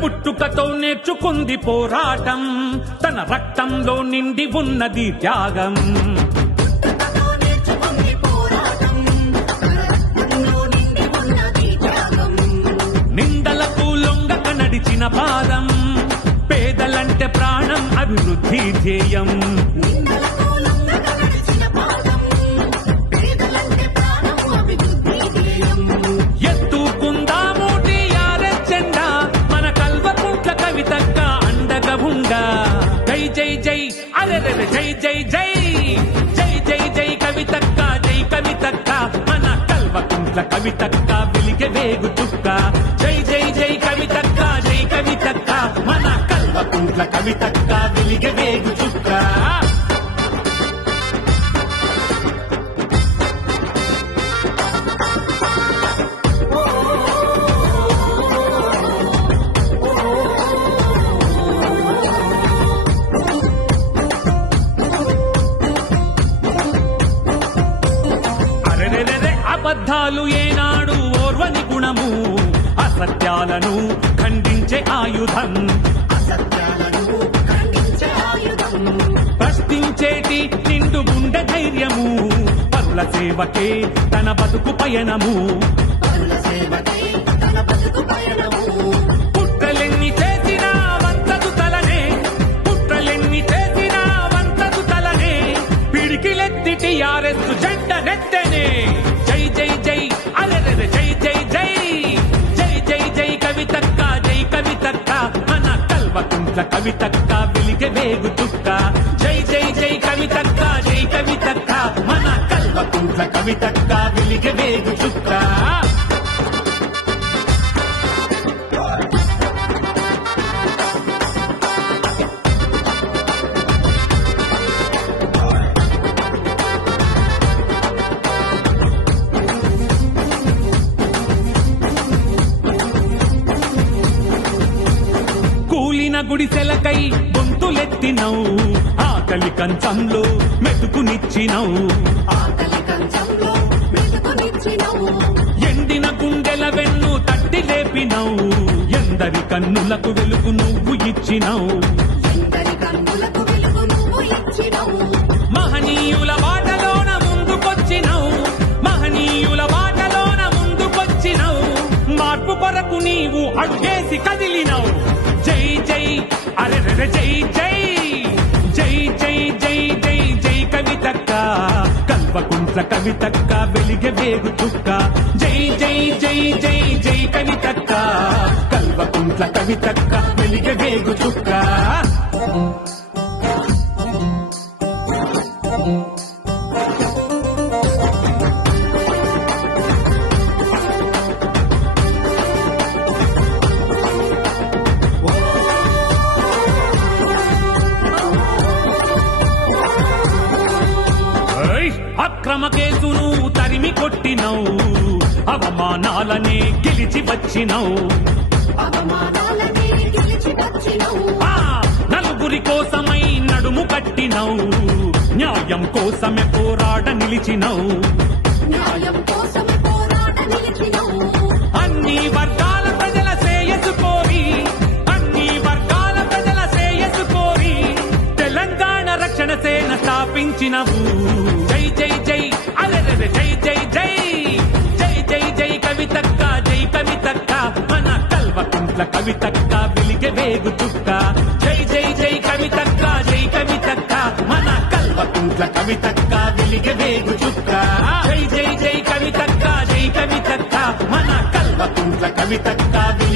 పుట్టుకతో నేర్చుకుంది పోరాటం, తన రక్తంలో నిండి ఉన్నది త్యాగం. నిందలకు లొంగక నడిచిన పాదం, పేదలంటే ప్రాణం అభివృద్ధి ధ్యేయం. ఎత్తుకుందాము టీఆర్ఎస్ జెండా, మన కల్వకుంట్ల కవితక్క అండగా ఉండా. జై జై జై అరెరె జై జై జై జై జై జై కవితక్క, జై కవితక్క, మన కల్వకుంట్ల కవితక్క వెలిగే వేగు చుక్క. జై జై జై కవితక్క, జై కవితక్క, మన కల్వకుంట్ల కవితక్క వెలిగే వేగు చుక్క. అబద్ధాలు ఏనాడు ఓర్వని గుణము, అసత్యాలను ఖండించే ఆయుధం. ప్రశ్నించేటి నిండు గుండె ధైర్యము, పరుల సేవకే తన బతుకు పయనము. కుట్రలెన్ని చేసినా వంతదు తలనే, కుట్రలెన్ని చేసినా వంతదు తలనే, పిడికిలెత్తి టీఆర్ఎస్ జెండ నెత్తెనే. జై జై జై అరెరె జై జై జై జై జై జై కవితక్క, జై కవితక్క, మన కల్వకుంట్ల కవితక్క వెలిగే వేగు చుక్క. జై జై జై కవితక్క, జై కవితక్క, మన కల్వకుంట్ల కవితక్క వెలిగే వేగు చుక్క. గుడిసెలకై గొంతులెత్తినవు, ఆకలి కంచంలో మెతుకునిచ్చినవు. ఎండిన గుండెల వెన్ను తట్టి లేపినవు, ఎందరి కన్నులకు వెలుగు నువ్వు ఇచ్చినవు. మహనీయుల బాటలోన ముందుకొచ్చినవు, మహనీయుల బాటలోన ముందుకొచ్చినవు. మార్పు కొరకు నీవు అడుగేసి కదిలినవు. జై జై అరెరె జై జై జై జై జై జై జై కవితక్క, కల్వకుంట్ల కవితక్క వెలిగే వేగు చుక్క. జై జై జై జై జై కవితక్క, కల్వకుంట్ల కవితక్క వెలిగే వేగు చుక్క. అక్రమ కేసును తరిమి కొట్టినవు, అవమానాలనే గెలిచి వచ్చినవు. నలుగురి కోసమై నడుము కట్టినవు, న్యాయం కోసమే పోరాట నిలిచినవు. అన్ని వర్గాల ప్రజల శ్రేయస్సు కోరి, అన్ని వర్గాల ప్రజల శ్రేయస్సు కోరి తెలంగాణ రక్షణ సేన స్థాపించినవు. జై జై జై అరెరె జై జై జై జై జై జై కవితక్క, జై కవితక్క, మన కల్వకుంట్ల కవితక్క వెలిగే వేగు చుక్క. జై జై జై కవితక్క, జై కవితక్క, మన కల్వకుంట్ల కవితక్క వెలిగే వేగు చుక్క. జై జై జై కవితక్క, జై కవితక్క, మన కల్వకుంట్ల కవితక్క